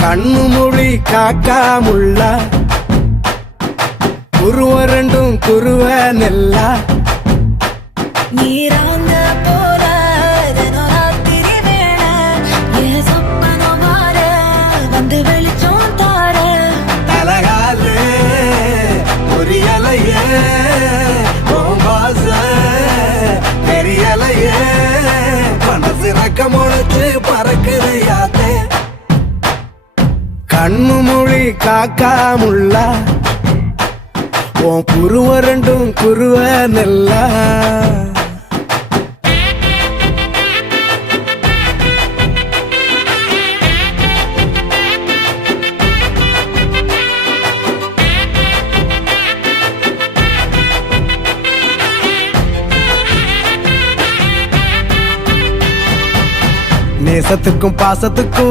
கண்ணு மொழி காக்காமுள்ள குருவ ரெண்டும் குருவ நெல்லா நீராங்க போல ராத்திரி வேள என் சொப்பனம் மாற வந்து வெளிச்சம் தார அழகாலே புரியலையே பாச தெரியலையே மனசு ரக்க முளைச்சு பறக்குதையாத்தே கண்ணு மொழி காக்காமுள்ள உன் குருவ ரெண்டும் குருவ நெல்லா நேசத்துக்கும் பாசத்துக்கும்